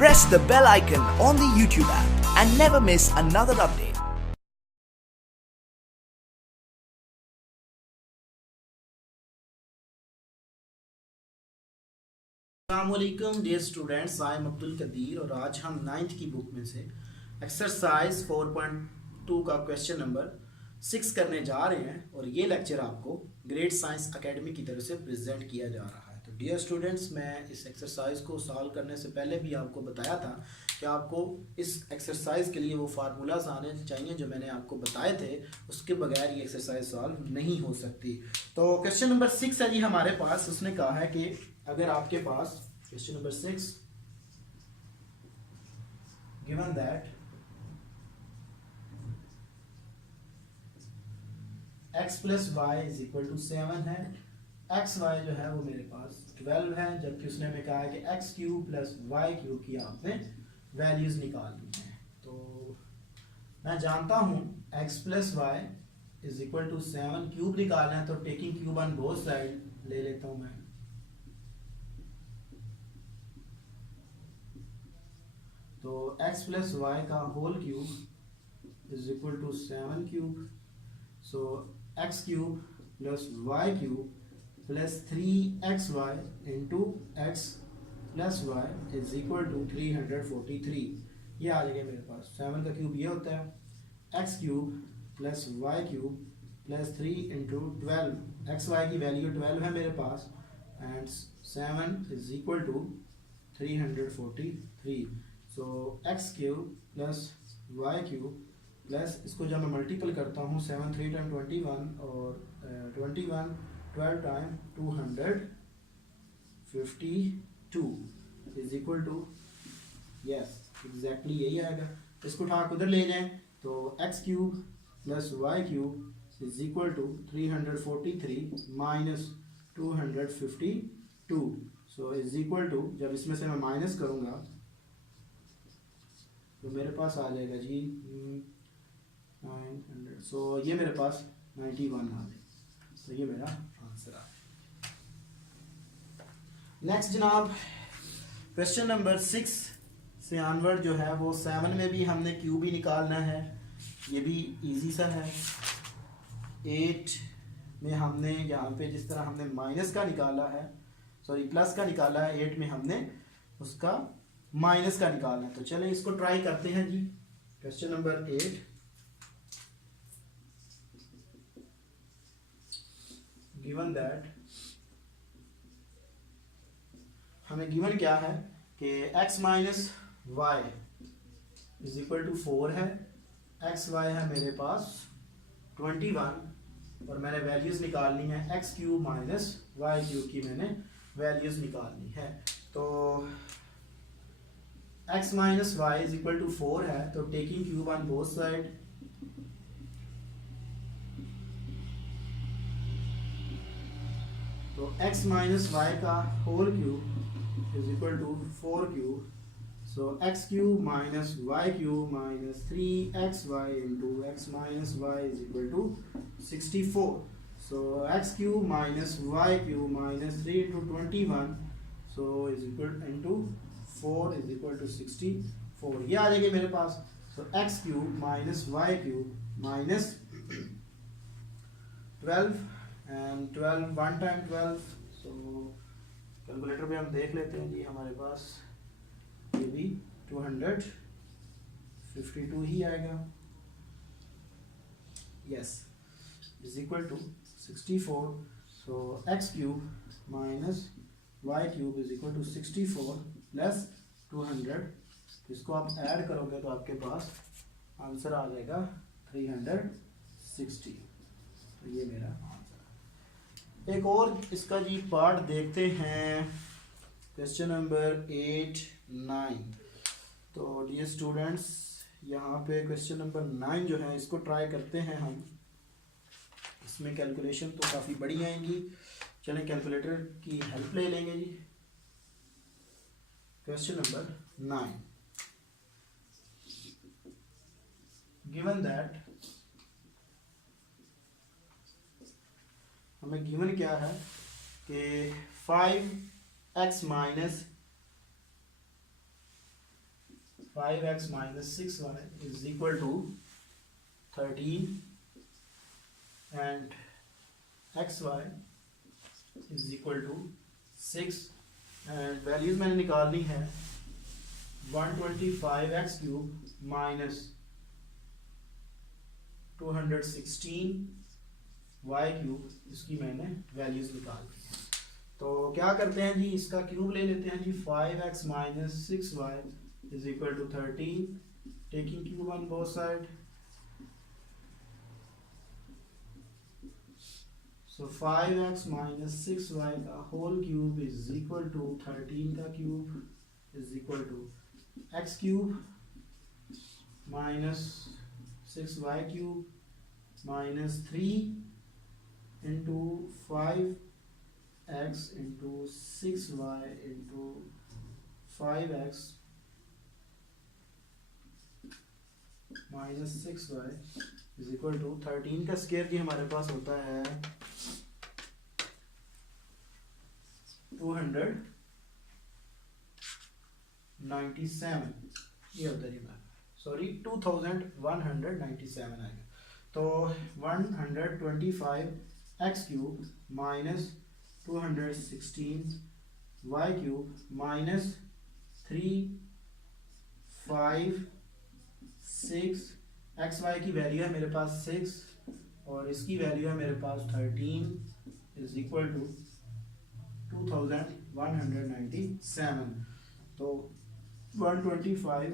press the bell icon on the YouTube app and never miss another update. अस्सलामुअलैकुम dear students, I am Abdul Qadir और आज हम 9th की book में से एक्सरसाइज 4.2 का क्वेश्चन नंबर 6 करने जा रहे हैं और ये लेक्चर आपको ग्रेट साइंस एकेडमी की तरफ से प्रेजेंट किया जा रहा है। तो डियर स्टूडेंट्स, मैं इस एक्सरसाइज को सॉल्व करने से पहले भी आपको बताया था कि आपको इस एक्सरसाइज के लिए वो फार्मूलाज आने चाहिए जो मैंने आपको बताए थे, उसके बगैर ये एक्सरसाइज सॉल्व नहीं हो सकती। तो क्वेश्चन नंबर 6 है जी हमारे पास। उसने कहा है कि अगर आपके पास question number 6 given that x plus y is equal to 7 है, एक्स वाई जो है वो मेरे पास 12 है, जबकि उसने हमें कहा है कि x cube plus y cube की आपने वैल्यूज निकालनी है। तो मैं जानता हूं x plus y is equal to 7, cube निकालना है तो taking cube on both side ले लेता हूं मैं। तो x प्लस वाई का whole cube is equal to 7 cube, so x cube plus y cube plus 3xy into x plus y is equal to 343। ये आ जाएगा मेरे पास। 7 का क्यूब ये होता है x cube plus y cube plus 3 into 12, x y की value 12 है मेरे पास, and 7 is equal to 343। So x cube plus y cube plus, इसको जब मैं मल्टीपल करता हूँ 7 3 टाइम 21 और 21 12 time 252 is equal to, yes exactly यही आएगा। इसको उठा उधर ले जाएं तो x cube plus y cube is equal to 343 minus 252, so is equal to, जब इसमें से मैं माइनस करूँगा तो मेरे पास आ जाएगा जी 900, सो ये मेरे पास 91 आ जाएगा। तो ये मेरा आंसर आ गया। नेक्स्ट जनाब, क्वेश्चन नंबर 6 से ऑनवर्ड जो है वो 7 में भी हमने क्यूब ही निकालना है, ये भी इजी सा है। 8 में हमने यहाँ पे जिस तरह हमने माइनस का निकाला है, सॉरी प्लस का निकाला है, 8 में हमने उसका माइनस का निकालना है। तो चलें इसको ट्राई करते हैं जी। क्वेश्चन नंबर 8, गिवन दैट, हमें गिवन क्या है कि x minus y is equal to 4 है, एक्स वाई है मेरे पास 21 और मैंने वैल्यूज निकालनी है x cube minus y cube की मैंने वैल्यूज निकालनी है। तो x minus y is equal to 4 है, तो taking cube on both side, तो x माइनस वाई का whole cube is equal to 4 cube, so x cube minus y cube minus 3xy into x minus y is equal to 64, so x cube minus y cube minus 3 into 21, so is equal into 4 is equal to 64, ये आ जाएगा मेरे पास। So x cube minus y cube minus 12 and 12 1 time 12, so calculator पे हम देख लेते हैं जी, हमारे पास ये भी 252 ही आएगा, yes is equal to 64, so x cube minus y cube is equal to 64 plus 200, इसको आप ऐड करोगे तो आपके पास आंसर आ जाएगा 360। तो ये मेरा आंसर है। एक और इसका जी पार्ट देखते हैं, क्वेश्चन नंबर 8 9। तो डियर स्टूडेंट्स, यहाँ पे क्वेश्चन नंबर 9 जो है इसको ट्राई करते हैं हम। इसमें कैलकुलेशन तो काफ़ी बड़ी आएंगी, चलें कैलकुलेटर की हेल्प ले लेंगे जी। क्वेश्चन नंबर 9, गिवन दैट, हमें गिवन क्या है कि 5x minus 5x minus 6y is equal to 13 and xy is equal to 6 and values मैंने निकालनी है 125x cube minus 216 y cube, इसकी मैंने वैल्यूज निकाल दी। तो क्या करते हैं जी, इसका क्यूब ले लेते हैं जी। 5x minus 6y is equal to 13, taking cube on both side. So 5x minus 6y का whole cube is equal to 13 का cube is equal to x cube minus 6y cube minus 3 into 5x into 6y into 5x minus 6y is equal to 13 का square जी हमारे पास होता है 297, ये होता है जी, sorry 2197 आएगा। तो 125x cube minus 216y cube minus 3 5 6 xy की वैल्यू है मेरे पास 6 और इसकी वैल्यू है मेरे पास 13 इज इक्वल टू 2197। तो 125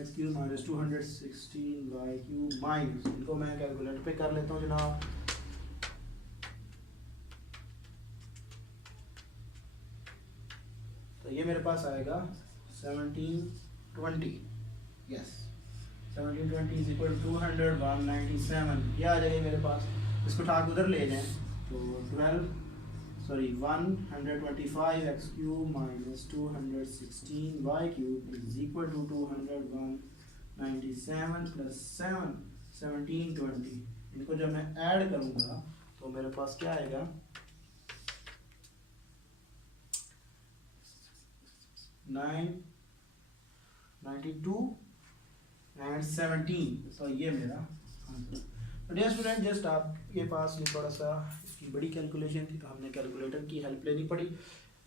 x cube minus 216 y cube minus, इनको मैं कैलकुलेटर पे कर लेता हूँ जनाब। तो ये मेरे पास आएगा 1720, यस 1720 इज इक्वल 197, ये आ जाएगा मेरे पास। इसको उठा के उधर ले जाएं तो 125x cube minus 216y cube is equal to 20197 plus 7 1720। इनको जब मैं ऐड करूंगा तो मेरे पास क्या आएगा 992 एंड 17। तो ये मेरा आंसर। तो डियर स्टूडेंट, जस्ट आपके पास ये थोड़ा सा इसकी बड़ी कैलकुलेशन थी तो हमने कैलकुलेटर की हेल्प लेनी पड़ी।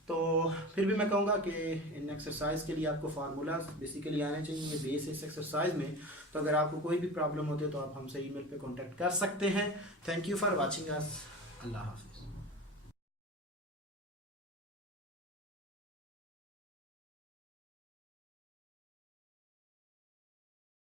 तो फिर भी मैं कहूँगा कि इन एक्सरसाइज के लिए आपको फार्मूला बेसिकली आने चाहिए बेस इस एक्सरसाइज में। तो अगर आपको कोई भी प्रॉब्लम होती है तो आप हमसे ईमेल पे कांटेक्ट कर सकते हैं। Thank you for watching us. अल्लाह हाफ़िज़।